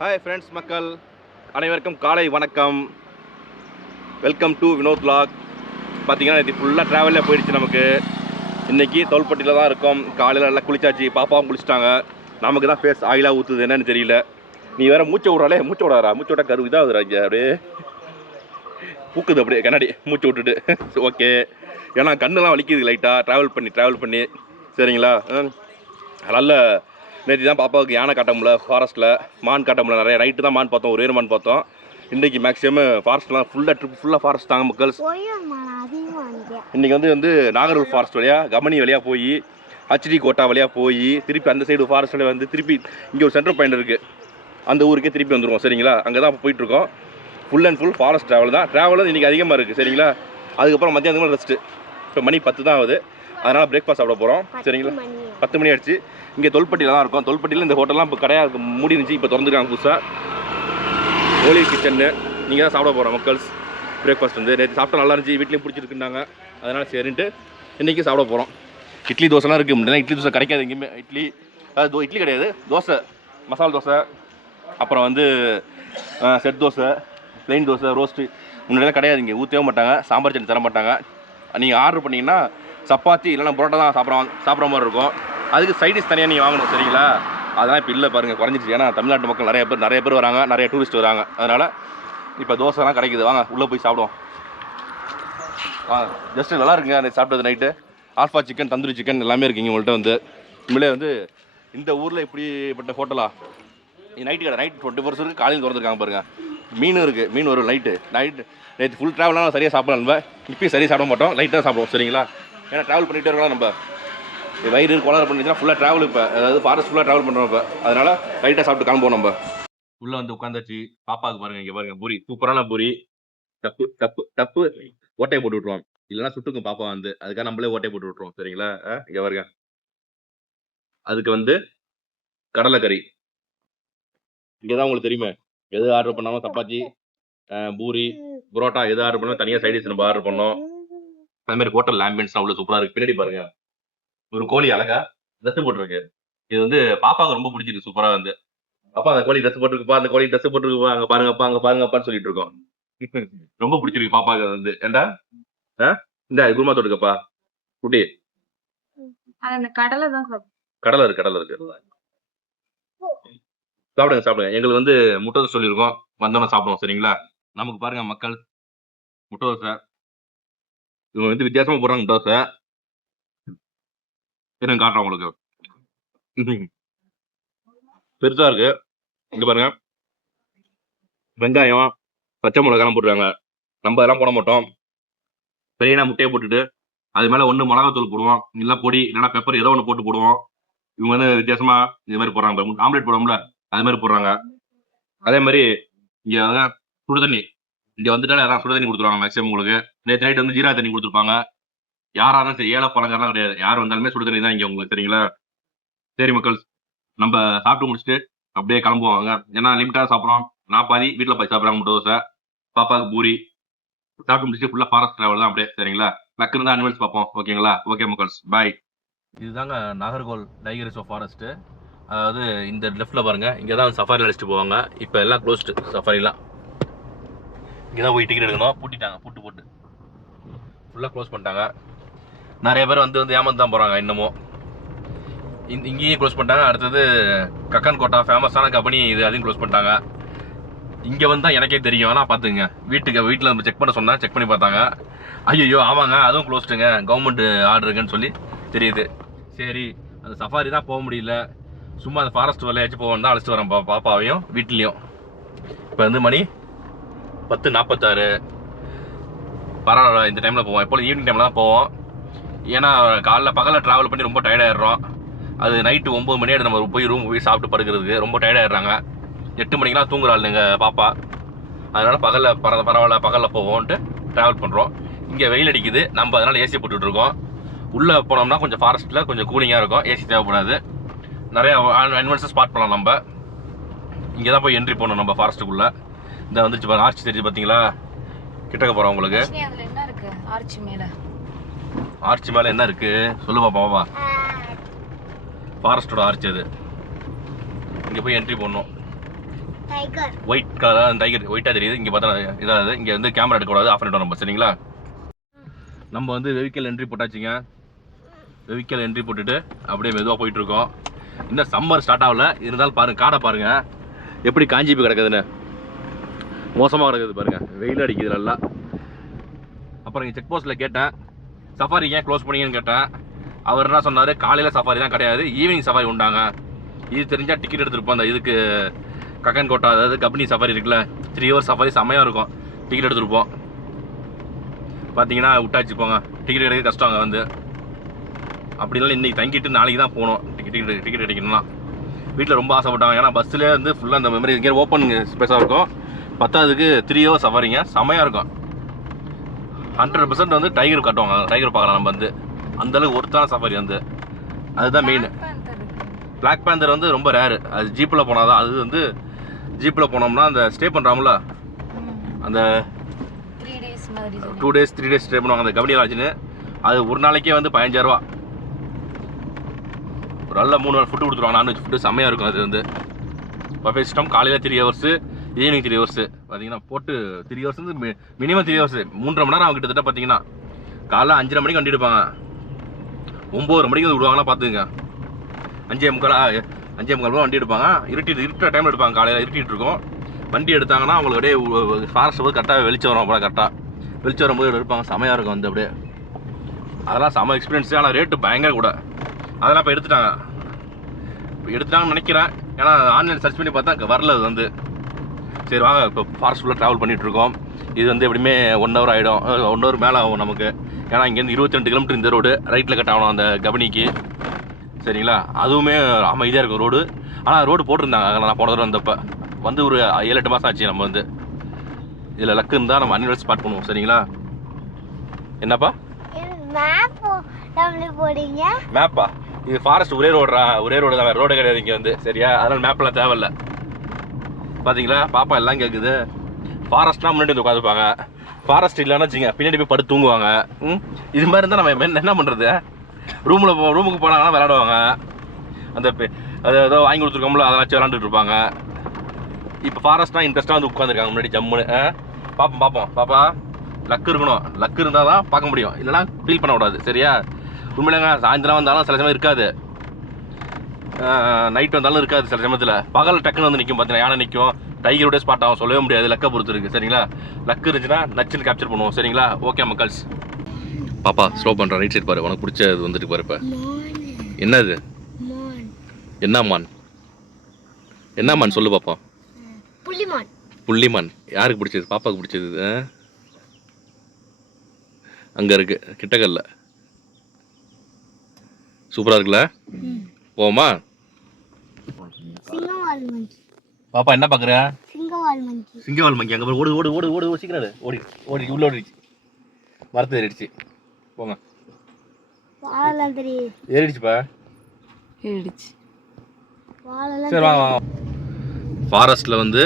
Hi friends மக்கள் அனைவருக்கும் காலை வணக்கம். Welcome to Vinod vlog. பார்த்தீங்கன்னா இது ஃபுல்லாக ட்ராவலில் போயிடுச்சு. நமக்கு இன்றைக்கி தோல்பட்டியில் தான் இருக்கோம். காலையில் நல்லா குளிச்சாச்சு, பாப்பாவும் குளிச்சிட்டாங்க. நமக்கு தான் ஃபேஸ் ஆயிலாக ஊற்றுது என்னன்னு தெரியல. நீ வேறு மூச்சை விட்றாலே, மூச்சை விடாரா, மூச்சை விட்டா கரு இதாகுதுரா, இங்கே அப்படியே பூக்குது அப்படியே கண்ணாடி மூச்சை விட்டுட்டு. ஓகே, ஏன்னா கண்ணெலாம் வலிக்குது லைட்டாக ட்ராவல் பண்ணி சரிங்களா. நல்ல நேற்று தான் பாப்பாவுக்கு யானை காட்ட முடியல, ஃபாரஸ்ட்டில் மான் காட்ட முடியல. நிறைய நைட்டு தான் மான் பார்த்தோம், ஒரே மான் பார்த்தோம். இன்றைக்கி மேக்ஸிமம் ஃபாரஸ்ட்லாம் ஃபுல்லாக ஃபாரஸ்ட் தாங்க மக்கள். இன்றைக்கி வந்து நாகர்கோவில் ஃபாரஸ்ட் வழியாக கமனி வழியாக போய் ஹச்டி கோட்டா வழியாக போய் திருப்பி அந்த சைடு ஃபாரஸ்ட் வழியாக வந்து திருப்பி இங்கே ஒரு சென்ட்ரல் பாயிண்ட் இருக்குது, அந்த ஊருக்கே திருப்பி வந்துடுவோம் சரிங்களா. அங்கே தான் போயிட்டுருக்கோம். Full and full forest travel தான். ட்ராவல் இன்றைக்கி அதிகமாக இருக்குது சரிங்களா. அதுக்கப்புறம் மத்தியானத்துக்கு ரெஸ்ட்டு. இப்போ மணி 10 தான் ஆகுது, அதனால் பிரேக்ஃபாஸ்ட் சாப்பிட போகிறோம் சரிங்களா. 10 மணி ஆகிடுச்சு. இங்கே தொல்பட்டியில் தான் இருக்கும். தொல்பட்டியில் இந்த ஹோட்டல்லாம் இப்போ கடையாக மூடி இருந்துச்சு, இப்போ திறந்துருக்காங்க புதுசாக. ஓலி கிச்சன்னு நீங்கள் தான் சாப்பிட போகிறோம் மக்கள்ஸ். பிரேக்ஃபாஸ்ட் வந்து நேற்று சாப்பிட்டா நல்லா இருந்துச்சு, வீட்லேயும் பிடிச்சிருக்குன்னாங்க, அதனால் சரின்ட்டு இன்றைக்கி சாப்பிட போகிறோம். இட்லி தோசைலாம் இருக்குது. முன்னாடி இட்லி தோசை கிடைக்காது எங்கேயுமே. இட்லி கிடையாது, தோசை, மசாலா தோசை, அப்புறம் வந்து set dosa, plain dosa, roast முன்னாடியெல்லாம் கிடையாது. இங்கே ஊற்றவே மாட்டாங்க, சாம்பார் சட்னி தர மாட்டாங்க. நீங்கள் ஆர்டர் பண்ணிங்கன்னா சப்பாத்தி இல்லைன்னா புரோட்டா தான் சாப்பிட்ற மாதிரி இருக்கும். அதுக்கு சைடிஷ் தனியாக நீங்கள் வாங்கணும் சரிங்களா. அதெல்லாம் இப்போ இல்லை பாருங்கள், குறைஞ்சிச்சு. ஏன்னா தமிழ்நாட்டு மக்கள் நிறைய பேர் வராங்க, நிறைய டூரிஸ்ட் வராங்க. அதனால் இப்போ தோசைலாம் கிடைக்குது. வாங்க உள்ளே போய் சாப்பிடுவோம் வாங்க. ஜஸ்ட்டு நல்லா இருக்குங்க. அந்த சாப்பிட்டது night alpha chicken, tandoori chicken எல்லாமே இருக்குங்க உங்கள்கிட்ட வந்து. உண்மையிலே வந்து இந்த ஊரில் இப்படிப்பட்ட ஹோட்டலா நைட்டு கடை நைட் 24 hours இருக்குது. காலையில் திறந்துருக்காங்க பாருங்கள். மீன் இருக்குது, மீன் வரும் நைட்டு நேற்று ஃபுல் ட்ராவலாம் சரியாக சாப்பிடலாம். இப்போயும் சரியாக சாப்பிட மாட்டோம், லைட்டாக சாப்பிடுவோம் சரிங்களா. ஏன்னா ட்ராவல் பண்ணிகிட்டே இருக்கலாம், நம்ம வயிறு கோளாறு பண்ணிச்சுன்னா ஃபுல்லாக ட்ராவல். இப்போ அதாவது ஃபாரஸ்ட் ஃபுல்லாக ட்ராவல் பண்ணுறோம். இப்போ அதனால் லைட்டாக சாப்பிட்டு கிளம்புவோம். நம்ம உள்ளே வந்து உட்காந்தாச்சு. பாப்பாவுக்கு பாருங்கள், இங்கே பாருங்கள் பூரி, சூப்பரான பூரி. டப்பு ஓட்டையை போட்டு விட்ருவோம், இல்லைன்னா சுட்டுக்கும் பாப்பா வந்து. அதுக்காக நம்மளே ஓட்டையை போட்டு விட்ருவோம் சரிங்களா. இங்கே பாருங்க. அதுக்கு வந்து கடலைக்கறி. இங்கே தான் உங்களுக்கு தெரியுமே, எது ஆர்டர் பண்ணாமல் சப்பாத்தி, பூரி, புரோட்டா எது ஆர்டர் பண்ணாலும் தனியாக சைடிஷ் நம்ம ஆர்டர் பண்ணோம். அதுமாதிரி ஹோட்டல் ஆம்பியன்ஸ்லாம் அவ்வளோ சூப்பராக இருக்குது. பின்னாடி பாருங்க, ஒரு கோழி அழகா ட்ரெஸ் போட்டிருக்கு. இது வந்து பாப்பாவுக்கு ரொம்ப பிடிச்சிருக்கு சூப்பராக வந்து. அப்பா அந்த கோழி ட்ரெஸ் போட்டிருக்குப்பா, அந்த கோழி ட்ரெஸ் போட்டிருக்குப்பா, அங்கே பாருங்கப்பா, அங்கே பாருங்கப்பான்னு சொல்லிட்டு இருக்கோம். ரொம்ப பிடிச்சிருக்கு பாப்பாவுக்கு வந்து. ஏண்டா இந்த குருமா தொட்டுக்கப்பா குட்டி. கடலை இருக்கு. சாப்பிடுங்க. எங்களுக்கு வந்து முட்டை தோசை சொல்லியிருக்கோம், வந்தோன்னு சாப்பிடுவோம் சரிங்களா. நமக்கு பாருங்க மக்கள், முட்டை தோசை. இவங்க வந்து வித்தியாசமா போடுறாங்க முட்டை தோசை. எனக்கு காட்டுறேன் உங்களுக்கு. பெருசா இருக்கு. இங்க பாருங்க, வெங்காயம், பச்சை மிளகாலாம் போட்டுருக்காங்க. நம்ம அதெல்லாம் போட மாட்டோம். பெரியனா முட்டையை போட்டுட்டு அது மேலே ஒன்று மிளகாத்தூள் போடுவோம், இல்லை பொடி, இல்லைன்னா பெப்பர், ஏதோ ஒன்று போட்டு போடுவோம். இவங்க வந்து வித்தியாசமா இது மாதிரி போடுறாங்க. ஆம்லேட் போடுவோம்ல, அது மாதிரி போடுறாங்க. அதே மாதிரி இங்கே சுடு தண்ணி, இங்கே வந்துட்டாலே அதான் சுடு தண்ணி கொடுத்துருவாங்க மேக்ஸிமம் உங்களுக்கு. நேற்று நைட் வந்து ஜீரா தண்ணி கொடுத்துருப்பாங்க. யாராலும் சரி, ஏழை பழங்கள்லாம் கிடையாது, யார் வந்தாலுமே சுடு தண்ணி தான் இங்கே உங்களுக்கு சரிங்களா. சரி மக்கள், நம்ம சாப்பிட்டு முடிச்சுட்டு அப்படியே கிளம்புவாங்க. ஏன்னா லிமிட்டாக சாப்பிட்றோம். நான் பாதி வீட்டில் போய் சாப்பிட்றாங்க முட்டை தோசை, பாப்பாவுக்கு பூரி. சாப்பிட்டு முடிச்சுட்டு ஃபுல்லாக ஃபாரஸ்ட் ட்ராவல் தான் அப்படியே சரிங்களா. நக்குன்னு தான் அனிமல்ஸ் பார்ப்போம் ஓகேங்களா. ஓகே மக்கள்ஸ், பாய். இதுதாங்க நாகர்கோவில் டைகர் ரிசர்வ் ஃபாரஸ்ட்டு. அதாவது இந்த லெஃப்ட்டில் பாருங்கள், இங்கே தான் சஃபாரி அழைச்சிட்டு போவாங்க. இப்போ எல்லாம் க்ளோஸ்டு சஃபாரிலாம். இங்கே தான் போய் டிக்கெட் எடுக்கணும், பூட்டிட்டாங்க, பூட்டு போட்டு ஃபுல்லாக க்ளோஸ் பண்ணிட்டாங்க. நிறைய பேர் வந்து ஏமாந்து தான் போகிறாங்க இன்னமும். இங்கேயும் க்ளோஸ் பண்ணிட்டாங்க. அடுத்தது கக்கன் கோட்டா ஃபேமஸான கம்பெனி, இது அதையும் க்ளோஸ் பண்ணிட்டாங்க. இங்கே வந்து தான் எனக்கே தெரியும். ஆனால் பார்த்துங்க, வீட்டில் நம்ம செக் பண்ண சொன்னால் செக் பண்ணி பார்த்தாங்க. ஐயோ ஆமாங்க, அதுவும் க்ளோஸ்டுங்க, கவர்மெண்ட் ஆர்டருங்கன்னு சொல்லி தெரியுது. சரி, அந்த சஃபாரி தான் போக முடியல, சும்மா அந்த ஃபாரஸ்ட் வேலையாச்சும் போவோம் தான் அழைச்சிட்டு வரேன் பாப்பாவையும் வீட்லேயும். இப்போ வந்து மணி 10:46. பரவாயில்ல, இந்த டைமில் போவோம். எப்போது ஈவினிங் டைமில் தான் போவோம். ஏன்னா பகலில் ட்ராவல் பண்ணி ரொம்ப டயர்டாகிடுறோம். அது நைட்டு 9 மணி ஆகிடும் நம்ம போய் ரூம் போய் சாப்பிட்டு படுக்கிறதுக்கு. ரொம்ப டயர்டாகிடுறாங்க. 8 மணிக்கெலாம் தூங்குறாள் எங்கள் பாப்பா. அதனால் பரவாயில்ல பகலில் போவோன்ட்டு ட்ராவல் பண்ணுறோம். இங்கே வெயில் அடிக்குது, நம்ம அதனால் ஏசி போட்டுட்ருக்கோம். உள்ளே போனோம்னா கொஞ்சம் ஃபாரஸ்ட்டில் கொஞ்சம் கூலிங்காக இருக்கும், ஏசி தேவைப்படாது. நிறையா அனிமல்ஸை ஸ்பாட் பண்ணலாம். நம்ம இங்கே தான் போய் என்ட்ரி பண்ணணும் நம்ம ஃபாரஸ்ட்டுக்குள்ளே. இந்த வந்துச்சு பாருங்க, ஆர்ச்சி தெரிஞ்சு பார்த்தீங்களா. கிட்டக்க போகிறோம் உங்களுக்கு. ஆர்ச்சி மேலே என்ன இருக்குது சொல்லு பாப்பா. ஃபாரஸ்ட்டோட ஆர்ச்சி அது. இங்கே போய் என்ட்ரி பண்ணணும். ஒயிட் கலர் அந்த டைகர் ஒயிட்டாக தெரியுது. இங்கே பார்த்தா இதாவது இங்கே வந்து கேமரா எடுக்கக்கூடாது, ஆஃப் பண்ணிட்டு நம்ம சரிங்களா. நம்ம வந்து வெஹிக்கல் என்ட்ரி போட்டாச்சுங்க. வெஹிக்கல் என்ட்ரி போட்டுட்டு அப்படியே மெதுவாக போயிட்டுருக்கோம். இன்னும் சம்மர் ஸ்டார்ட் ஆகல, இருந்தாலும் பாருங்கள் காடை பாருங்கள் எப்படி காஞ்சி போய் கிடக்குதுன்னு. மோசமாக கிடக்குது பாருங்கள், வெயில் அடிக்குது நல்லா. அப்புறம் இங்கே செக் போஸ்ட்டில் கேட்டேன் சஃபாரி ஏன் க்ளோஸ் பண்ணீங்கன்னு கேட்டேன். அவர் என்ன சொன்னார், காலையில் சஃபாரி தான் கிடையாது, ஈவினிங் சஃபாரி உண்டாங்க. இது தெரிஞ்சால் டிக்கெட் எடுத்துருப்போம். அந்த இதுக்கு கக்கன் கோட்டா அதாவது கபினி சஃபாரி இருக்குல்ல, 3 hours சஃபாரி செம்மையாக இருக்கும். டிக்கெட் எடுத்துருப்போம். பார்த்தீங்கன்னா விட்டாச்சு போங்க, டிக்கெட் கிடைக்க கஷ்டம். அங்கே வந்து அப்படி இல்லை, இன்றைக்கி தங்கிட்டு நாளைக்கு தான் போகணும். டிக்கெட் கிடைக்கணும்னா வீட்டில் ரொம்ப ஆசைப்பட்டாங்க. ஏன்னா பஸ்ஸில் வந்து ஃபுல்லாக அந்த மெமரி இங்கே ஓப்பன் ஸ்பேஸாக இருக்கும். பத்தாவதுக்கு 3 hours சஃபாரிங்க செம்மையாக இருக்கும். 100% வந்து டைகர் காட்டுவாங்க, டைகர் பார்க்கலாம் நம்ம வந்து. அந்தளவுக்கு ஒருத்தான சஃபாரி வந்து, அதுதான் மெயின். பிளாக் பேந்தர் வந்து ரொம்ப ரேரு, அது ஜீப்பில் போனால் தான். அது வந்து ஜீப்பில் போனோம்னா அந்த ஸ்டே பண்ணுறாங்கள, அந்த 2 days 3 days ஸ்டே பண்ணுவாங்க அந்த கபடி லாட்ஜ்னு. அது ஒரு நாளைக்கே வந்து 15,000 ரூபா. ஒரு நல்ல 3 நாள் ஃபுட்டு கொடுத்துருவாங்க, நான்வெஜ் ஃபுட்டு செம்மையாக இருக்கும். அது வந்து பஃபே சிஸ்டம். காலையில் 3 hours, ஈவினிங் 3 hours. பார்த்தீங்கன்னா போட்டு 3 hours வந்து மினிமம் 3 hours, 3.5 மணி நேரம் அவங்க கிட்டத்தட்ட. பார்த்தீங்கன்னா காலைல 5:30 மணிக்கு வண்டி எடுப்பாங்க, 9 மணிக்கு வந்து விடுவாங்கன்னா பார்த்துங்க. 5:45 வண்டி எடுப்பாங்க. இருட்டுற டைமில் எடுப்பாங்க. காலையில் இருட்டிகிட்டு இருக்கும். வண்டி எடுத்தாங்கன்னா அவங்களுக்கு அப்படியே ஃபாரஸ்ட் போது கரெக்டாக வெளிச்சம் வரும். அப்புறம் கரெக்டாக வெளிச்சம் வரும்போது எடுப்பாங்க, செமையாக இருக்கும் வந்து அப்படியே. அதெல்லாம் செம எக்ஸ்பீரியன்ஸு. ஆனால் ரேட்டு பயங்கர கூட. அதெல்லாம் இப்போ எடுத்துட்டாங்கன்னு நினைக்கிறேன். ஏன்னா ஆன்லைன் சர்ச் பண்ணி பார்த்தா வரல அது வந்து. சரி வாங்க, இப்போ ஃபாரஸ்ட் ஃபுல்லாக ட்ராவல் பண்ணிகிட்ருக்கோம். இது வந்து எப்படியுமே 1 hour ஆகிடும், 1 hour மேலே ஆகும் நமக்கு. ஏன்னா இங்கேருந்து 22 kilometer இந்த ரோடு ரைட்டில் கட் ஆகணும் அந்த கபனிக்கு, சரிங்களா. அதுவுமே அமைதியாக இருக்கும் ரோடு. ஆனால் ரோடு போட்டிருந்தாங்க அதில் நான் போன தடவை வந்தப்போ வந்து ஒரு 7-8 மாதம் ஆச்சு. நம்ம வந்து இதில் லக்கு இருந்தால் நம்ம அன்னிவல் ஸ்பாட் பண்ணுவோம், சரிங்களா. என்னப்பா மேப்பா? இது ஃபாரஸ்ட் ஒரே ரோடு தான், வேறு ரோடு கிடையாது இங்கே வந்து, சரியா. அதனால் மேப்பெல்லாம் தேவையில்ல. பார்த்தீங்களா பாப்பா எல்லாம் கேட்குது. ஃபாரஸ்ட்லாம் முன்னாடி வந்து உட்காந்துப்பாங்க, ஃபாரஸ்ட் இல்லைன்னு வச்சுங்க பின்னாடி போய் படுத்து தூங்குவாங்க. இது மாதிரி இருந்தால் நம்ம என்ன பண்ணுறது? ரூமுக்கு போனாங்கன்னா விளாடுவாங்க. அந்த அது ஏதோ வாங்கி கொடுத்துருக்கோம்ல, அதெல்லாம் வச்சு விளாண்டுட்டு இருப்பாங்க. இப்போ ஃபாரஸ்ட்லாம் இன்ட்ரெஸ்ட்டாக வந்து உட்காந்துருக்காங்க முன்னாடி ஜம்முன்னு. பார்ப்போம் பாப்பா, லக்கு இருக்கணும். லக்கு இருந்தால் தான் பார்க்க முடியும், இல்லைனா ஃபீல் பண்ணக்கூடாது, சரியா. உண்மையிலங்க சாயந்தரம் வந்தாலும் சில சமயம் இருக்காது, நைட் வந்தாலும் இருக்காது. சில சமயத்தில் பகல் டக்குன்னு வந்து நிற்கும். பார்த்தீங்கன்னா யானை நிற்கும், டைகரோட ஸ்பாட் ஆகும், சொல்லவே முடியாது. லக்கை பொறுத்து இருக்குது, சரிங்களா. லக்கு இருந்துச்சுன்னா நச்சுன்னு கேப்சர் பண்ணுவோம், சரிங்களா. ஓகே மக்கள்ஸ். பாப்பா ஸ்லோ பண்ணுறேன், ரைட் சைட் பாரு, உனக்கு பிடிச்சது வந்துட்டு பாரு. இப்போ என்னது? என்ன மான்? என்ன மான் சொல்லு பாப்பா. புள்ளிமான். யாருக்கு பிடிச்சது? பாப்பாவுக்கு பிடிச்சது. அங்கே இருக்கு கிட்டக்கல்ல, சூப்பராக இருக்குல்ல. போமா பாப்பா, என்ன பார்க்குற? சிங்கவால் மங்கி. அங்கே ஓடு ஓடு ஓடு ஓடு சீக்கிரம் ஓடி உள்ள ஓடிடுச்சு, மரத்து ஏறிடுச்சு. போங்க, ஏறிடுச்சுப்பா. சரி வாங்க. ஃபாரஸ்ட்டில் வந்து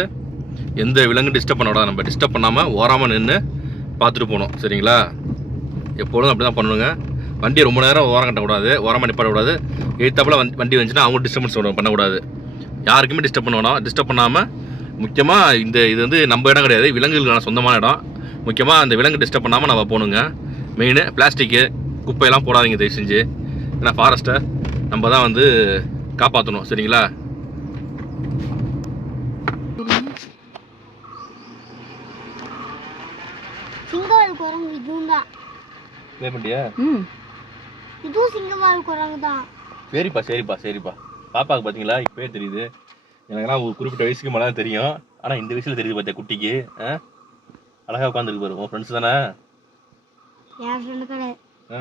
எந்த விலங்கு டிஸ்டர்ப் பண்ணக்கூடாது. நம்ம டிஸ்டர்ப் பண்ணாமல் ஓராமல் நின்று பார்த்துட்டு போகணும், சரிங்களா. எப்பொழுதும் அப்படி தான் பண்ணுங்க. வண்டியை ரொம்ப நேரம் ஓரம் கட்டக்கூடாது, ஓரமாக நிப்பாடக்கூடாது. எய்த்தாப்பில் வண்டி வந்துச்சுன்னா அவங்க டிஸ்டர்பன்ஸ் பண்ணக்கூடாது. யாருக்குமே டிஸ்டர்ப் பண்ணணும். டிஸ்டர்ப் பண்ணாமல், முக்கியமாக இது வந்து நம்ம இடம் கிடையாது, விலங்குகளுக்கான சொந்தமான இடம். முக்கியமாக அந்த விலங்கு டிஸ்டர்ப் பண்ணாமல் நம்ம போகணுங்க. மெயின் பிளாஸ்டிக்கு குப்பையெல்லாம் போடாதீங்க தயவு செஞ்சு. ஏன்னா ஃபாரஸ்ட்டை நம்ம தான் வந்து காப்பாற்றணும், சரிங்களா. சரிப்பா. பாப்பாவுக்கு பார்த்தீங்களா இப்போயே தெரியுது. எனக்கெல்லாம் ஒரு குறிப்பிட்ட வயசுக்கு மேலே தான் தெரியும். ஆனால் இந்த வயசில் தெரியுது பார்த்தியா குட்டிக்கு. அழகாக உட்காந்துருக்கு பாரு. உன் ஃப்ரெண்ட்ஸ் தானே?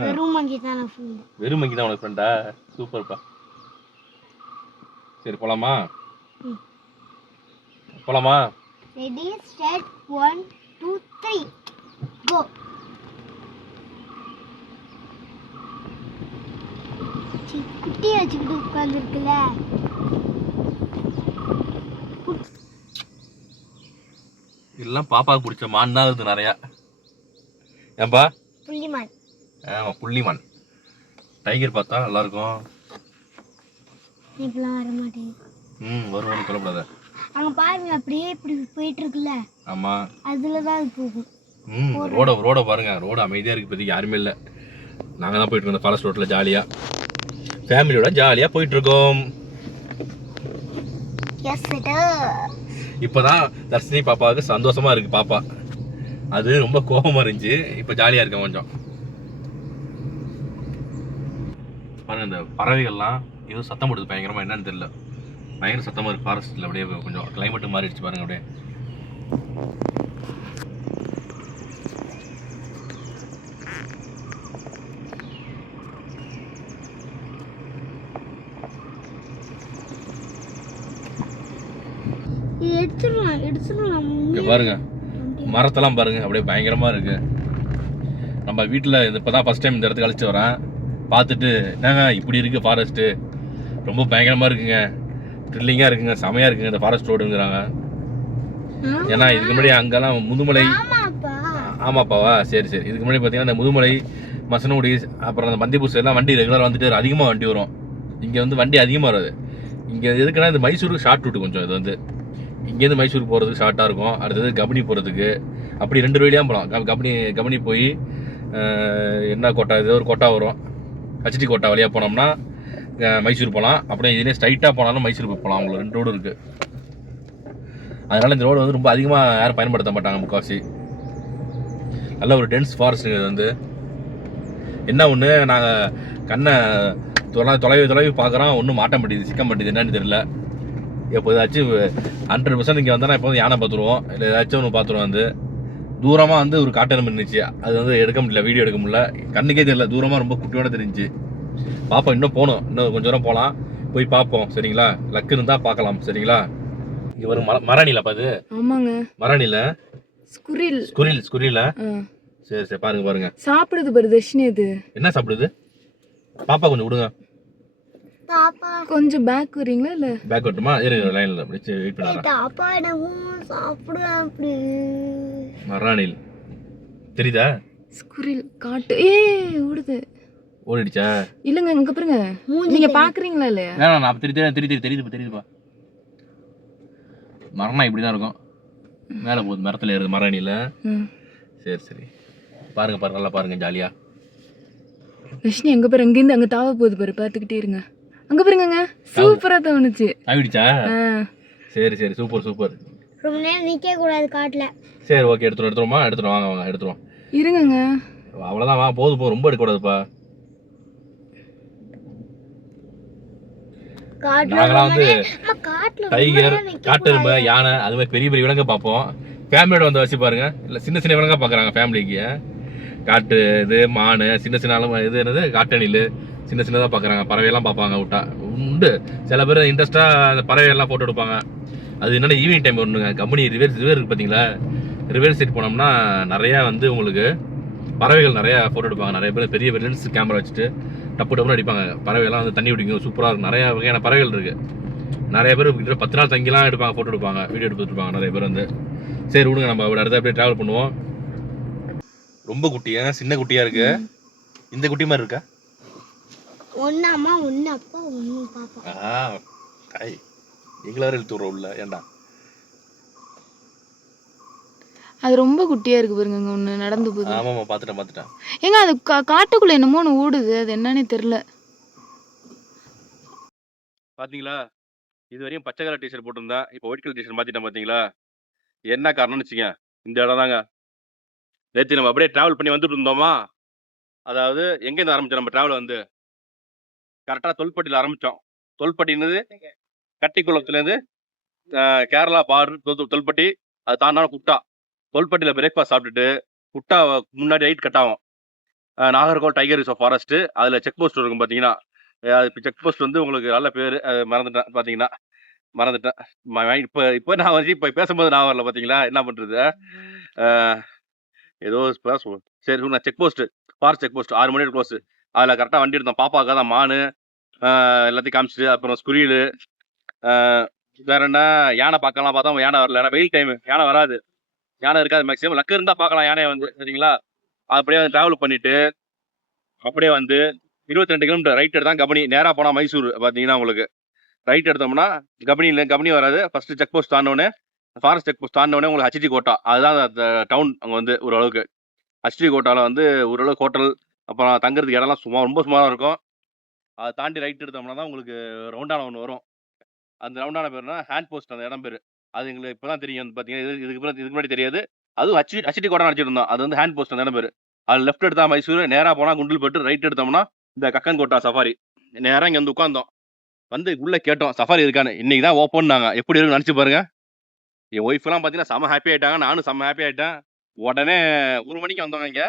வெறும் மங்கி தான் உனக்கு ஃப்ரெண்டா? சூப்பர்ப்பா. சரி போலாமா? ரெடி ஸ்டார்ட் 1 2 3 கோ. குட்டி வச்சுக்கிட்டு உட்காந்துருக்குல்ல. இதெல்லாம் பாப்பாவுக்கு பிடிச்ச மான் தான் இருக்குது நிறையா. ஏன்பா? புள்ளிமான். ஆமாம் புள்ளிமான். டைகர் பார்த்தா நல்லா இருக்கும். இப்பெல்லாம் வர மாட்டேங்குது. வருவான்னு சொல்லக்கூடாது. அங்க பாருங்க அப்படியே இப்படி போயிட்டு இருக்குல்ல. ஆமா, அதுல தான் அது போகும். ரோட பாருங்க. ரோடு அமைதியா இருக்கு, இப்போதைக்கு யாருமே இல்லை. நாங்கள் தான் போயிட்டு இருக்கோம் ஃபாரஸ்ட் ரோட்டில் ஜாலியாக, ஃபேமிலியோட ஜாலியாக போயிட்டு இருக்கோம். இப்போதான் தர்ஷினி பாப்பாவுக்கு சந்தோஷமா இருக்கு. பாப்பா அது ரொம்ப கோபமா இருந்துச்சு, இப்போ ஜாலியாக இருக்கேன் கொஞ்சம். பாருங்க இந்த பறவைகள்லாம் ஏதோ சத்தம் போடுது பயங்கரமா, என்னன்னு தெரியல. பயங்கர சத்தமா இருக்கு ஃபாரஸ்ட்ல. அப்படியே கொஞ்சம் கிளைமேட் மாறிடுச்சு பாருங்க. அப்படியே பாருங்க மரத்தெல்லாம் பாருங்க, அப்படியே பயங்கரமா இருக்கு. நம்ம வீட்டில் இப்போதான் ஃபர்ஸ்ட் டைம் இந்த இடத்துக்கு அழைச்சிட்டு வரேன். பார்த்துட்டு என்னங்க இப்படி இருக்கு ஃபாரஸ்ட்டு, ரொம்ப பயங்கரமா இருக்குங்க, த்ரில்லிங்காக இருக்குங்க, செமையா இருக்குங்க இந்த ஃபாரஸ்ட் ரோடுங்கிறாங்க. ஏன்னா இதுக்கு முன்னாடி அங்கெல்லாம் முதுமலை. ஆமாப்பாவா, சரி சரி. இதுக்கு முன்னாடி பார்த்தீங்கன்னா இந்த முதுமலை, மசனகுடி, அப்புறம் அந்த மந்தியபூர் எல்லாம் வண்டி ரெகுலராக வந்துட்டு அதிகமாக வண்டி வரும். இங்கே வந்து வண்டி அதிகமாக வராது. இங்கே எதுக்குன்னா இந்த மைசூருக்கு ஷார்ட் ரூட்டு கொஞ்சம். இது வந்து இங்கேருந்து மைசூர் போகிறதுக்கு ஷார்ட்டாக இருக்கும். அடுத்தது கபினி போகிறதுக்கு அப்படி 2 வழியாக போகலாம். கபினி போய் என்ன கோட்டா, இது ஒரு கோட்டா வரும், ஹச்டி கோட்டா வழியாக போனோம்னா மைசூர் போகலாம். அப்படியே இதுலேயே ஸ்ட்ரைட்டாக போனாலும் மைசூருக்கு போகலாம். அவங்களுக்கு 2 ரோடு இருக்குது. அதனால் இந்த ரோடு வந்து ரொம்ப அதிகமாக யாரும் பயன்படுத்த மாட்டாங்க முக்கால்வாசி. நல்ல ஒரு டென்ஸ் ஃபாரஸ்ட். இது வந்து என்ன ஒன்று, நாங்கள் கண்ணை தொலைவி பார்க்குறோம், ஒன்றும் மாட்ட மாட்டேங்குது, சிக்க மாட்டேங்குது, என்னன்னு தெரியல. எப்போ ஏதாச்சும் 100% இங்கே வந்தால் இப்போ யானை பார்த்துருவோம், இல்லை ஏதாச்சும் ஒன்று பார்த்துருவோம். வந்து தூரமாக வந்து ஒரு காட்டெருமை இருந்துச்சு, அது வந்து எடுக்க முடியல, வீடியோ எடுக்க முடியல, கண்ணுக்கே தெரியல, தூரமாக ரொம்ப குட்டியோட தெரிஞ்சிச்சு. பார்ப்போம், இன்னும் போகணும், இன்னும் கொஞ்சம் தூரம் போகலாம், போய் பார்ப்போம் சரிங்களா. லக்கு இருந்தால் பார்க்கலாம் சரிங்களா. இங்கே ஒரு மரணில பாது. ஆமாங்க, மரணில ஸ்குரில். சரி சரி, பாருங்க சாப்பிடுது பாரு தர்ஷினி. இது என்ன சாப்பிடுது? பாப்பா கொஞ்சம் விடுங்க, கொஞ்சம் பேக் வரீங்களா? இல்ல பேக் வரட்டுமா? இருங்க லைன்ல அப்படியே வெயிட் பண்ணலாம். பாப்பா எனவும் சாப்பிடுவேன் அப்படி. மரணில் தெரியுதா? ஸ்குரில் காட்டு. ஓடுது. ஓடிடுச்சா? இல்லங்க, இங்க பாருங்க, நீங்க பாக்குறீங்களா இல்லையா? நான் தெரியுதுப்பா. மரணம் இப்படிதான் இருக்கும், மேலே போகுது, மரத்துல ஏறுது மரணில. சரி சரி, பாருங்க நல்லா பாருங்க ஜாலியா. தர்ஷினி எங்க பாரு, அங்கிருந்து அங்க தாவ போகுது பாரு, பாத்துக்கிட்டே இருங்க. அங்க பாருங்க, சூப்பரா தோணுச்சு. ஆயிடுச்சா? சரி சரி, சூப்பர். ரொம்ப நேரம் நிக்க கூடாது காட்டுல. சரி ஓகே, எடுத்துருவோம் வாங்க எடுத்துருவோம். இருங்கங்க, அவ்வளவுதான், வா போதும், ரொம்ப எடுக்க கூடாதுப்பா. நாங்களாம் வந்து டைகர், காட்டெருமை, யானை, அது மாதிரி பெரிய விலங்கை பார்ப்போம். ஃபேமிலியோட வந்து வச்சு பாருங்க. இல்லை சின்ன விலங்கா பார்க்குறாங்க ஃபேமிலிக்கு. காட்டு இது மானு, சின்ன இது என்னது காட்டணில், சின்னதாக பார்க்குறாங்க. பறவையெல்லாம் பார்ப்பாங்க விட்டா உண்டு. சில பேர் இன்ட்ரெஸ்ட்டாக அந்த பறவையெல்லாம் ஃபோட்டோ எடுப்பாங்க. அது என்னென்ன ஈவினிங் டைம் வரணுங்க. கம்பெனி ரிவர் இருக்குது பார்த்தீங்களா, ரிவர் சைட் போனோம்னா நிறையா வந்து உங்களுக்கு பறவைகள் நிறையா ஃபோட்டோ எடுப்பாங்க. நிறைய பேர் பெரிய லென்ஸ் கேமரா வச்சுட்டு டப்புன்னு அடிப்பாங்க. பறவைகள்லாம் வந்து தண்ணி குடிக்கும், சூப்பராக இருக்கும். நிறையா வகையான பறவைகள் இருக்குது. நிறைய பேர் 10 நாள் தங்கிலாம் எடுப்பாங்க, ஃபோட்டோ எடுப்பாங்க, வீடியோ எடுத்துருப்பாங்க நிறைய பேர் வந்து. சரி விடுங்க, நம்ம அவட அடுத்த அப்படியே ட்ராவல் பண்ணுவோம். ரொம்ப குட்டியா, சின்ன குட்டியா இருக்கு. இந்த குட்டி மாதிரி இருக்கா? ஒன்னு அம்மா, ஒன்னு அப்பா, ஒன்னு பாப்பா. தாய் எங்களை வேற இழுத்து விடுற உள்ள, ஏண்டா? அது ரொம்ப குட்டியா இருக்கு பாருங்க, ஒண்ணு நடந்து போகுது. ஆமாமா, பாத்துட்டேன். ஏங்க அது காட்டுக்குள்ள என்னமோ ஒன்று ஓடுது, அது என்னன்னே தெரியல. பாத்தீங்களா, இதுவரையும் பச்சை கலர் டிஷர்ட் போட்டிருந்தா, இப்போ ஒயிட் கலர் டிஷர்ட் மாத்திட்டேன். பாத்தீங்களா என்ன காரணம்னு வச்சுங்க, இந்த இடம் தாங்க. நேற்று நம்ம அப்படியே ட்ராவல் பண்ணி வந்துட்டு இருந்தோமா, அதாவது எங்கேருந்து ஆரம்பிச்சோம் நம்ம ட்ராவல் வந்து கரெக்டாக தொல்பட்டியில் ஆரம்பித்தோம். தொல்பட்டின்றது கட்டிக்குளத்துலேருந்து கேரளா பார்டர் தொல்பட்டி, அது தாண்டான குட்டா. தொல்பட்டியில் பிரேக்ஃபாஸ்ட் சாப்பிட்டுட்டு குட்டா முன்னாடி ரைட் கட் ஆகும், நாகர்கோவில் டைகர் ரிசர்வ் ஃபாரஸ்ட்டு. அதில் செக் போஸ்ட் இருக்கும் பார்த்தீங்கன்னா. இப்போ செக் போஸ்ட் வந்து உங்களுக்கு நல்ல பேர், மறந்துட்டேன் பார்த்தீங்கன்னா, மறந்துட்டேன். இப்போ நான் வந்து இப்போ பேசும்போது நான் வரல பார்த்தீங்களா, என்ன பண்ணுறது. ஏதோ சரி, நான் check post, forest check post 6 மணி க்ளோஸ். அதில் கரெக்டாக வண்டி எடுத்தோம். பாப்பாவுக்காக தான் மானு எல்லாத்தையும் காமிச்சிட்டு, அப்புறம் ஸ்குரியலு, வேற என்ன யானை பார்க்கலாம் பார்த்தா யானை வரல. ஏன்னா வெயில் டைமு, யானை வராது, யானை இருக்காது மேக்ஸிமம். லக்கு இருந்தால் பார்க்கலாம் யானையை வந்து, சரிங்களா. அப்படியே வந்து ட்ராவல் பண்ணிட்டு அப்படியே வந்து 22 கிலோமீட்டர் ரைட் தான் கம்பெனி. நேராக போனால் மைசூர் பார்த்தீங்கன்னா உங்களுக்கு. ரைட் எடுத்தோம்னா கபனி வராது. ஃபர்ஸ்ட் செக் போஸ்ட் தாண்டோடனே ஃபாரஸ்ட் செக் போஸ்ட் தாண்டோடனே உங்களுக்கு ஹச்டி கோட்டா, அதுதான் அந்த டவுன். அங்கே வந்து ஓரளவுக்கு ஹச்டி கோட்டாவில் வந்து ஓரளவுக்கு ஹோட்டல், அப்புறம் தங்குறதுக்கு இடம்லாம் ரொம்ப சுமாராக இருக்கும். அதை தாண்டி ரைட் எடுத்தோம்னா தான் உங்களுக்கு ரவுண்டான ஒன்று வரும். அந்த ரவுண்டான பேருனா ஹேண்ட் போஸ்ட், அந்த இடம் பேர். அது எங்களுக்கு இப்போ தான் தெரியும் வந்து பார்த்தீங்கன்னா, இதுக்கு முன்னாடி தெரியாது. அதுவும் ஹச்டி கோட்டா நினச்சிட்டு இருந்தோம். அது வந்து ஹேண்ட் போஸ்ட் அந்த இடம் பேர். அது லெஃப்ட் எடுத்தா மைசூர், நேராக போனால் குண்டில்பட்டு, ரைட் எடுத்தோம்னா இந்த கக்கன் கோட்டா சஃபாரி. நேராக இங்கே வந்து உட்காந்தோம், வந்து உள்ளே கேட்டோம் சஃபாரி இருக்கான்னு. இன்னைக்கு தான் ஓப்பன்னாங்க. எப்படி இருக்குன்னு நினச்சி பாருங்க. என் ஒய்ஃப்லாம் பார்த்தீங்கன்னா செம்ம ஹாப்பி ஆகிட்டாங்க, நானும் செம்ம ஹாப்பி ஆகிட்டேன். உடனே 1 மணிக்கு வந்தோங்க. இங்கே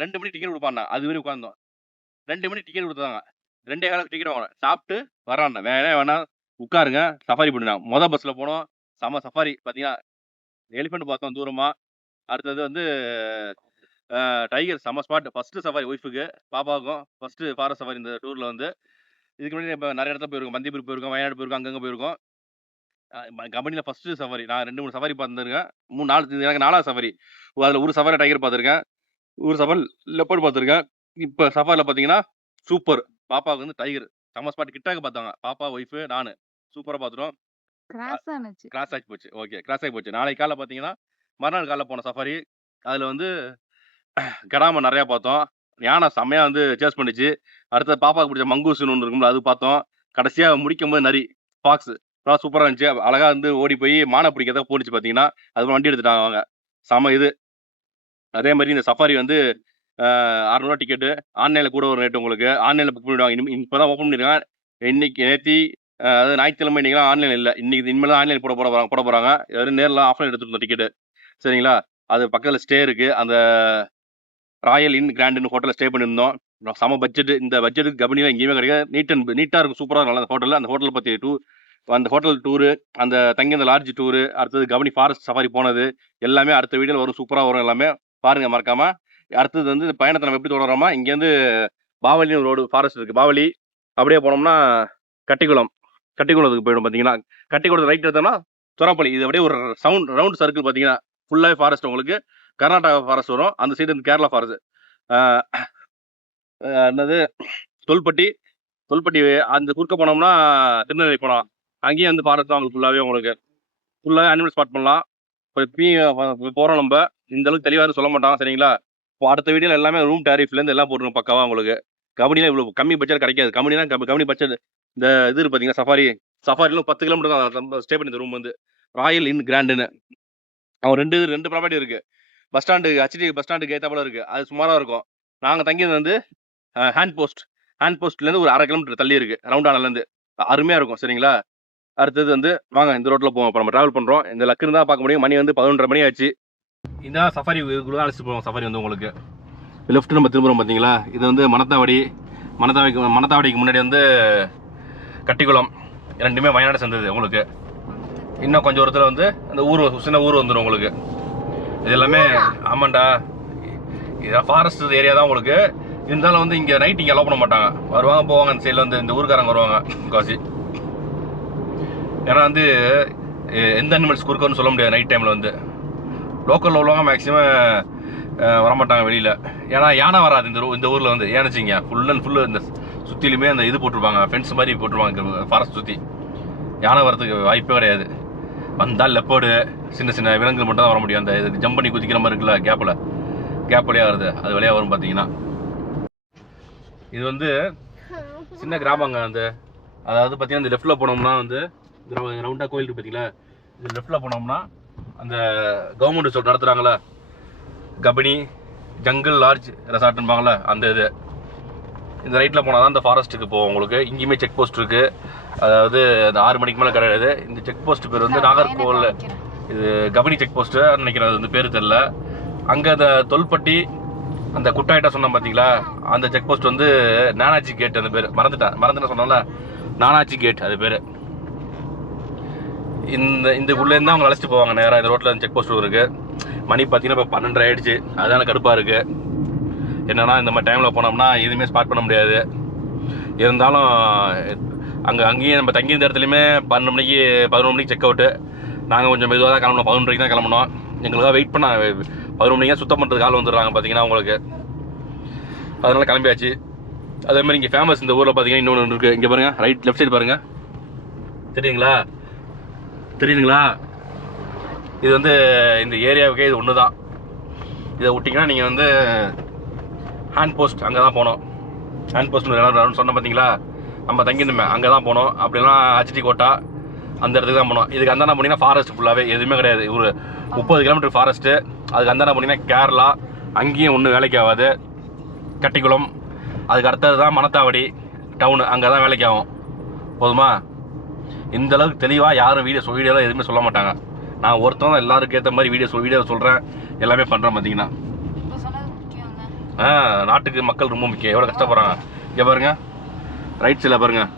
2 மணிக்கு டிக்கெட் கொடுப்பாங்க. அது வரையும் உட்காந்தோம். 2 மணிக்கு டிக்கெட் கொடுத்தாங்க. 2:15 டிக்கெட் வாங்கினேன். சாப்பிட்டு வரான், வேணா உட்காருங்க சஃபாரி பண்ணினான். மொதல் பஸ்ஸில் போனோம், செம்ம சஃபாரி. பார்த்தீங்கன்னா எலிஃபெண்ட் பார்த்தோம் தூரமாக. அடுத்தது வந்து டைகர், செம்ம ஸ்பாட். ஃபஸ்ட்டு சஃபாரி ஒய்ஃபுக்கு பாப்பாவுக்கும் ஃபஸ்ட்டு ஃபாரஸ்ட் சஃபாரி இந்த டூரில் வந்து. இதுக்கு முன்னாடி இப்போ நிறைய இடத்துல போயிருக்கோம், பந்திப்பூர் போயிருக்கோம், வயநாடு போயிருக்கோம், அங்கங்கே போயிருக்கோம். கம்பெனியில் ஃபஸ்ட்டு சஃபாரி. நான் 2-3 சஃபாரி பார்த்துருக்கேன். 3-4 எனக்கு 4வது சஃபாரி. அதில் ஒரு சஃபாரி டைகர் பார்த்துருக்கேன், ஒரு சஃபாரி லெப்பர்ட் பார்த்துருக்கேன். இப்போ சஃபாரியில் பார்த்தீங்கன்னா சூப்பர். பாப்பாவுக்கு வந்து டைகர் செம்ம ஸ்பாட். கிட்டாக பார்த்தாங்க பாப்பா, ஒய்ஃபு, நான். சூப்பராக பார்த்துட்டோம். கிராஸ் ஆகி போச்சு. ஓகே, கிராஸ் ஆகி போச்சு. நாளைக்கு காலைல பார்த்தீங்கன்னா மறுநாள் காலைல போன சஃபாரி. அதில் வந்து கடாம நிறையா பார்த்தோம். யானை செம்மையாக வந்து சேஸ் பண்ணிச்சு. அடுத்தது பாப்பாவுக்கு பிடிச்ச மங்கூஸ்னு ஒன்று இருக்கும்ல, அது பார்த்தோம். கடைசியாக முடிக்கும் போது நரி, ஃபாக்ஸ், அதெல்லாம் சூப்பராக இருந்துச்சு. அழகாக வந்து ஓடி போய் மானை பிடிக்கிறதா போட்டுச்சு. பார்த்தீங்கன்னா அது வண்டி எடுத்துட்டாங்க அவங்க, செம இது. அதே மாதிரி இந்த சஃபாரி வந்து 600 டிக்கெட்டு. ஆன்லைனில் கூட ஒரு ரேட்டு உங்களுக்கு. ஆன்லைனில் புக் பண்ணிவிடுவாங்க. இப்போ தான் ஓப்பன் பண்ணியிருக்காங்க. இன்னைக்கு நேற்று அதாவது ஞாயிற்றுக்கிழமை. இன்றைக்கெலாம் ஆன்லைன் இல்லை. இன்னைக்கு இனிமேல் தான் ஆன்லைன் போட போகிறாங்க. யாரும் நேரில் ஆஃப்லைன் எடுத்துருந்தோம் டிக்கெட்டு. சரிங்களா? அது பக்கத்தில் ஸ்டே இருக்குது. அந்த ராயல் இன் கிராண்டுன்னு ஹோட்டலில் ஸ்டே பண்ணியிருந்தோம். செம பட்ஜெட்டு. இந்த பட்ஜெட்டுக்கு கபனியில் எங்கேயுமே கிடைக்காது. நீட்டாக இருக்கும், சூப்பராக இருக்கும் அந்த ஹோட்டலில். அந்த ஹோட்டலை பற்றி அந்த ஹோட்டல் டூரு, அந்த தங்கி அந்த லாட்ஜ் டூரு, அடுத்தது கபனி ஃபாரஸ்ட் சஃபாரி போனது எல்லாமே அடுத்த வீடியோவில் வரும். சூப்பராக வரும் எல்லாமே, பாருங்கள் மறக்காமல். அடுத்தது வந்து இந்த பயணத்தை நம்ம எப்படி தொடரோமா, இங்கேருந்து பாவலின்னு ரோடு ஃபாரஸ்ட் இருக்குது, பாவலி. அப்படியே போனோம்னா கட்டிக்குளத்துக்கு போயிடும். பார்த்தீங்கன்னா கட்டிக்குளத்து ரைட் எடுத்தோம்னா துறப்பள்ளி. இது அப்படியே ஒரு ரவுண்ட் சர்க்கிள். பார்த்தீங்கன்னா ஃபுல்லாகவே ஃபாரஸ்ட். உங்களுக்கு கர்நாடகா ஃபாரஸ்ட் வரும், அந்த சைடு வந்து கேரளா ஃபாரஸ்ட். என்னது தொல்பட்டி அந்த குறுக்க போனோம்னா திருநெல்வேலி போனோம். அங்கேயும் வந்து ஃபாரஸ்ட் தான் உங்களுக்கு ஃபுல்லாகவே அனிமல் ஸ்பாட் பண்ணலாம். இப்போ போகிறோம் நம்ம. இந்த அளவுக்கு தெளிவாக சொல்ல மாட்டோம், சரிங்களா? இப்போ அடுத்த வீடியோவில் எல்லாமே ரூம் டேரிஃப்லேருந்து எல்லாம் போட்டுருங்க பக்காவாக உங்களுக்கு. கபனிலாம் இவ்வளோ கம்மி பட்ஜெட் கிடைக்காது. கபனி பட்ஜெட் இந்த இது பார்த்தீங்கன்னா சஃபாரிலும் 10 கிலோமீட்டர் தான் ஸ்டே பண்ணி. இந்த ரூம் வந்து ராயல் இன் கிராண்டுன்னு அவன் ரெண்டு ப்ராப்பர்ட்டி இருக்குது. பஸ் ஸ்டாண்டுக்கு ஏற்றாப்புல இருக்குது. அது சுமாராக இருக்கும். நாங்கள் தங்கியது வந்து ஹேண்ட் போஸ்ட்லேருந்து ஒரு 1/2 கிலோமீட்டர் தள்ளி இருக்குது, ரவுண்டானிலேருந்து. அருமையாக இருக்கும், சரிங்களா? அடுத்தது வந்து வாங்க இந்த ரோட்டில் போவோம். இப்போ நம்ம ட்ராவல் பண்ணுறோம். இந்த லக்குன்னு தான் பார்க்க முடியும். மணி வந்து 11:30 மணி ஆச்சு. இந்த சஃபாரி தான் அழைச்சிட்டு போவோம். சஃபாரி வந்து உங்களுக்கு லெஃப்ட் நம்ம திரும்புகிறோம். பார்த்தீங்களா? இது வந்து மணத்தாவடிக்கு முன்னாடி வந்து கட்டிக்குளம். ரெண்டுமே வயநாடு சேர்ந்தது உங்களுக்கு. இன்னும் கொஞ்சம் தூரத்தில் வந்து அந்த சின்ன ஊர் வந்துடும் உங்களுக்கு. இது எல்லாமே ஆமாண்டா, இதான் ஃபாரஸ்ட் ஏரியா தான் உங்களுக்கு. இருந்தாலும் வந்து இங்கே நைட் இங்கே அலோவ் பண்ண மாட்டாங்க. வருவாங்க போவாங்க, அந்த சைடில் வந்து இந்த ஊருக்காரங்க வருவாங்க காசி. ஏன்னா வந்து எந்த அனிமல்ஸ் குறுக்கன்னு சொல்ல முடியாது நைட் டைமில். வந்து லோக்கலில் உள்ளவங்க மேக்ஸிமம் வரமாட்டாங்க வெளியில். ஏன்னா யானை வராது இந்த ஊரில் வந்து. ஏன்னுச்சிங்க ஃபுல் அண்ட் ஃபுல்லு இந்த சுற்றிலுமே அந்த இது போட்டிருப்பாங்க, ஃபென்ஸ் மாதிரி போட்டிருப்பாங்க ஃபாரஸ்ட் சுற்றி. யானை வரதுக்கு வாய்ப்பே கிடையாது. வந்தால் லெப்பர்டு, சின்ன விலங்குகள் மட்டும் தான் வர முடியும். அந்த இது ஜம்ப் பண்ணி குதிக்கிற மாதிரி இருக்குல்ல, கேப் வழியாக வருது, அது வழியாக வரும். பார்த்தீங்கன்னா இது வந்து சின்ன கிராமங்க. அதாவது பார்த்தீங்கன்னா இந்த லெஃப்ட்டில் போனோம்னா வந்து ரவுண்டாக கோயில் இருக்குது பார்த்தீங்களா? இது லெஃப்ட்டில் போனோம்னா அந்த கவர்மெண்ட் நடத்துகிறாங்களே கபனி ஜங்கிள் லாட்ஜ் ரெசார்ட்னுபாங்களே, அந்த இது. இந்த ரைட்டில் போனால் தான் இந்த ஃபாரஸ்ட்டுக்கு போவோம் உங்களுக்கு. இங்கேயுமே செக் போஸ்ட் இருக்குது. அதாவது அந்த 6 மணிக்கு மேலே கிடையாது. இந்த செக் போஸ்ட் பேர் வந்து நாகர்கோவில். இது கபனி செக் போஸ்ட்டு நினைக்கிறேன், அது பேர் தெரில. அங்கே அந்த தொல்பட்டி அந்த குட்டாயிட்டா சொன்னோம் பார்த்தீங்களா, அந்த செக் போஸ்ட் வந்து நானாச்சி கேட். அந்த பேர் மறந்துட்டேன் சொன்னால, நானாச்சி கேட் அது பேர். இந்த உள்ளேருந்து அவங்க அழைச்சிட்டு போவாங்க நேராக. இந்த ரோட்டில் செக் போஸ்ட் இருக்குது. மணி பார்த்தீங்கன்னா இப்போ 12:30 ஆகிடுச்சு. அதுதான் கடுப்பாக இருக்குது. என்னென்னா இந்த மாதிரி டைமில் போனோம்னா எதுவுமே ஸ்பாட் பண்ண முடியாது. இருந்தாலும் அங்கேயும் நம்ம தங்கியிருந்த இடத்துலையுமே 11 மணிக்கு செக் அவுட்டு. நாங்கள் கொஞ்சம் மெதுவாக தான் கிளம்பணும். 11:30 தான் கிளம்பணும். எங்களுக்காக வெயிட் பண்ண 11 மணிக்கு சுத்தம் பண்ணுறதுக்கு ஆள் வந்துடுறாங்க பார்த்தீங்கன்னா உங்களுக்கு. அதனால் கிளம்பியாச்சு. அதே மாதிரி இங்கே ஃபேமஸ் இந்த ஊரில் பார்த்தீங்கன்னா இன்னொன்று இருக்குது. இங்கே பாருங்கள், ரைட் லெஃப்ட் சைடு பாருங்கள், தெரியுதுங்களா? இது வந்து இந்த ஏரியாவுக்கே இது ஒன்று தான். இதை விட்டிங்கன்னா நீங்கள் வந்து ஹேண்ட் போஸ்ட் அங்கே தான் போகணும். ஹேண்ட் போஸ்ட் சொன்ன பார்த்தீங்களா, நம்ம தங்கியிருந்தோமே அங்கே தான் போகணும். அப்படிலாம் ஹச்டி கோட்டா அந்த இடத்துக்கு தான் போகணும். இதுக்கு அந்தாண்ட போனீங்கன்னா ஃபாரஸ்ட் ஃபுல்லாகவே எதுவுமே கிடையாது. ஒரு 30 கிலோமீட்டர் ஃபாரஸ்ட்டு. அதுக்கு அந்தாண்ட போனீங்கன்னா கேரளா, அங்கேயும் ஒன்றும் வேலைக்கு ஆகாது. கட்டிக்குளம், அதுக்கு அடுத்தது தான் மணத்தாவடி டவுனு, அங்கே தான் வேலைக்கு ஆகும். போதுமா? இந்த அளவுக்கு தெளிவாக யாரும் வீடியோலாம் எதுவுமே சொல்ல மாட்டாங்க. நான் ஒருத்தன் தான் எல்லாருக்கும் ஏற்ற மாதிரி வீடியோ சொல்கிறேன், எல்லாமே பண்ணுறேன். பார்த்தீங்கன்னா நாட்டுக்கு மக்கள் ரொம்ப முக்கியம். எவ்வளோ கஷ்டப்படுறாங்க. இங்கே பாருங்கள், ரைட் சைடில் பாருங்கள்,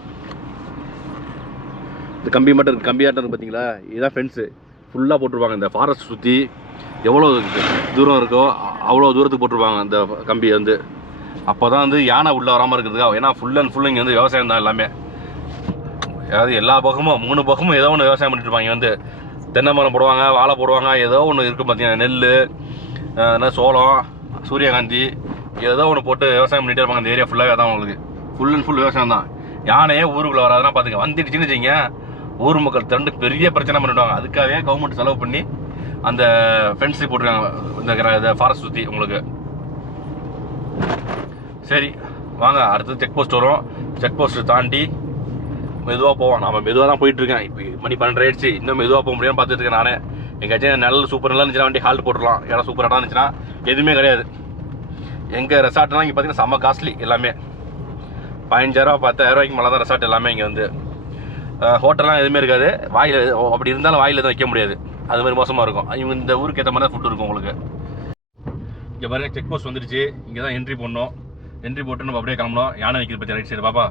இந்த கம்பியாட்டம் இருக்குது பார்த்தீங்களா, இதுதான் ஃபென்ஸு ஃபுல்லாக போட்டிருப்பாங்க. இந்த ஃபாரஸ்ட் சுற்றி எவ்வளோ தூரம் இருக்கோ அவ்வளோ தூரத்துக்கு போட்டிருப்பாங்க இந்த கம்பி வந்து. அப்போ தான் வந்து யானை உள்ளே வராமல் இருக்கிறதுக்காக. ஏன்னா ஃபுல் அண்ட் ஃபுல் இங்கே வந்து விவசாயம் தான் எல்லாமே. அதாவது எல்லா பக்கமும் 3 பக்கமும் ஏதோ ஒன்று விவசாயம் பண்ணிட்டு இருப்பாங்க. வந்து தென்னை மரம் போடுவாங்க, வாழை போடுவாங்க, ஏதோ ஒன்று இருக்குது பார்த்தீங்கன்னா, நெல், சோளம், சூரியகாந்தி, ஏதோ ஒன்று போட்டு விவசாயம் பண்ணிகிட்டே இருப்பாங்க. இந்த ஏரியா ஃபுல்லாகவே தான் உங்களுக்கு ஃபுல் அண்ட் ஃபுல் விவசாயம் தான். யானையே ஊருக்குள்ளே வராதுன்னா பார்த்துங்க. வந்துடுச்சுன்னு வச்சிங்க, ஊர் மக்கள் திரண்டு பெரிய பிரச்சனை பண்ணிவிடுவாங்க. அதுக்காகவே கவர்மெண்ட் செலவு பண்ணி அந்த ஃபென்ஸு போட்டிருக்காங்க இந்த ஃபாரஸ்ட் சுற்றி உங்களுக்கு. சரி வாங்க, அடுத்தது செக் போஸ்ட் வரும். செக் போஸ்ட்டு தாண்டி மெதுவாக போவோம். நம்ம மெதுவாக தான் போயிட்டுருக்கேன். இப்போ மணி 12 ஆயிடுச்சு. இன்னும் மெதுவாக போக முடியாமல் பார்த்துட்டு இருக்கேன் நானே. எங்கேயாச்சும் நல்ல சூப்பர் நல்லா இருந்துச்சுன்னா வண்டி ஹால்ட் போட்டுடலாம். இடம் சூப்பர் இடம் இருந்துச்சுன்னா எதுவுமே கிடையாது. எங்கள் ரெசார்ட்லாம் இங்கே பார்த்தீங்கன்னா செம்ம காஸ்ட்லி. எல்லாமே 15,000 10,000 மேலே தான் ரெசார்ட் எல்லாமே. இங்கே வந்து ஹோட்டல்லாம் எதுவுமே இருக்காது. வாயில் அப்படி இருந்தாலும் வாயில் எதுவும் வைக்க முடியாது. அது மாதிரி மோசமாக இருக்கும். இவங்க இந்த ஊருக்கு ஏற்ற மாதிரி தான் ஃபுட்டு இருக்கும் உங்களுக்கு. இங்கே பாருங்க, செக் போஸ்ட் வந்துடுச்சு. இங்கே தான் என்ட்ரி பண்ணணும். என்ட்ரி போட்டு நம்ம அப்படியே கிளம்பணும். யானை நிற்கிது பற்றி ரைட் சைடு பாப்பா.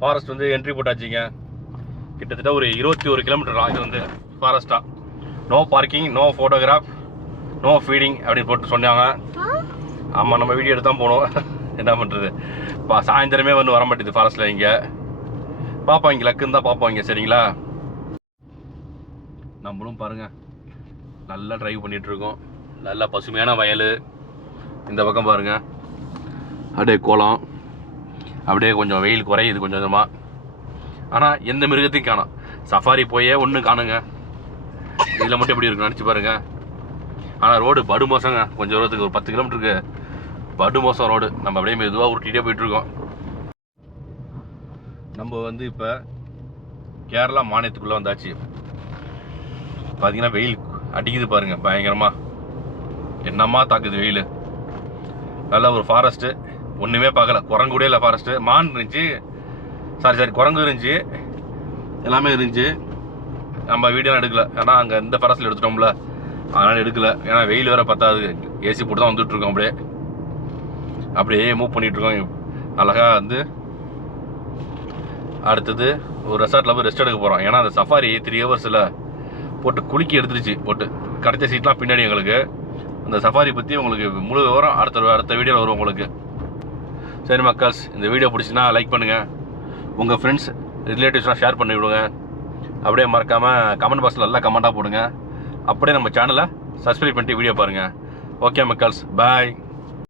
ஃபாரஸ்ட் வந்து என்ட்ரி போட்டாச்சுங்க. கிட்டத்தட்ட ஒரு 21 கிலோமீட்டர் தான் இது வந்து ஃபாரஸ்ட்டாக. No parking, no photograph, no feeding அப்படின்னு போட்டு சொன்னாங்க. ஆமாம், நம்ம வீடியோ எடுத்து தான் போகணும். என்ன பண்ணுறது, சாயந்தரமே வந்து வர மாட்டேது ஃபாரஸ்ட்டில். இங்கே பார்ப்போம், இங்கே லக்குன்னு தான் பார்ப்போம் இங்கே. சரிங்களா, நம்மளும் பாருங்கள் நல்லா ட்ரைவ் பண்ணிகிட்ருக்கோம். நல்லா பசுமையான வயல். இந்த பக்கம் பாருங்கள், அப்படியே கோலம், அப்படியே கொஞ்சம் வெயில் குறையுது கொஞ்சம் கொஞ்சமாக. ஆனால் எந்த மிருகத்தையும் காணும். சஃபாரி போயே ஒன்று காணுங்க. இதில் மட்டும் எப்படி இருக்குன்னு நினச்சி பாருங்கள். ஆனால் ரோடு படு மோசங்க. கொஞ்சம் தூரத்துக்கு ஒரு 10 கிலோமீட்டருக்கு படு மோசம் ரோடு. நம்ம அப்படியே மெதுவாக உருட்டிகிட்டே போயிட்டுருக்கோம். நம்ம வந்து இப்போ கேரளா மாநிலத்துக்குள்ளே வந்தாச்சு. பார்த்தீங்கன்னா வெயில் அடிக்குது பாருங்கள் பயங்கரமாக. என்னம்மா தாக்குது வெயில். நல்ல ஒரு ஃபாரஸ்ட்டு, ஒன்றுமே பார்க்கல. குரங்கு கூட இல்லை ஃபாரஸ்ட்டு. மான் இருந்துச்சு, சாரி குரங்கு இருந்துச்சு, எல்லாமே இருந்துச்சு. நம்ம வீடியோலாம் எடுக்கல, ஏன்னா அங்கே இந்த ஃபாரஸ்ட்டில் எடுத்துட்டோம்ல, அதனால் எடுக்கல. ஏன்னா வெயில் வேறு பத்தாது. ஏசி போட்டு தான் வந்துட்டுருக்கோம். அப்படியே மூவ் பண்ணிகிட்ருக்கோம். அழகாக வந்து அடுத்தது ஒரு ரெசார்ட்டில் போய் ரெஸ்ட் எடுக்க போகிறோம். ஏன்னா அந்த சஃபாரி 3 ஹவர்ஸில் போட்டு குலுக்கி எடுத்துருச்சு. போட்டு கிடைச்ச சீட்லாம் பின்னாடி எங்களுக்கு. அந்த சஃபாரி பற்றி உங்களுக்கு முழு விவரம் அடுத்த வீடியோவில் வரும் உங்களுக்கு. சரி மக்கள்ஸ், இந்த வீடியோ பிடிச்சின்னா லைக் பண்ணுங்கள். உங்கள் ஃப்ரெண்ட்ஸ் ரிலேட்டிவ்ஸ்லாம் ஷேர் பண்ணி விடுங்க. அப்படியே மறக்காமல் கமெண்ட் பாக்ஸில் நல்லா கமெண்ட்டாக போடுங்க. அப்படியே நம்ம சேனலை சப்ஸ்கிரைப் பண்ணிட்டு வீடியோ பாருங்கள். ஓகே மக்கள்ஸ், பாய்.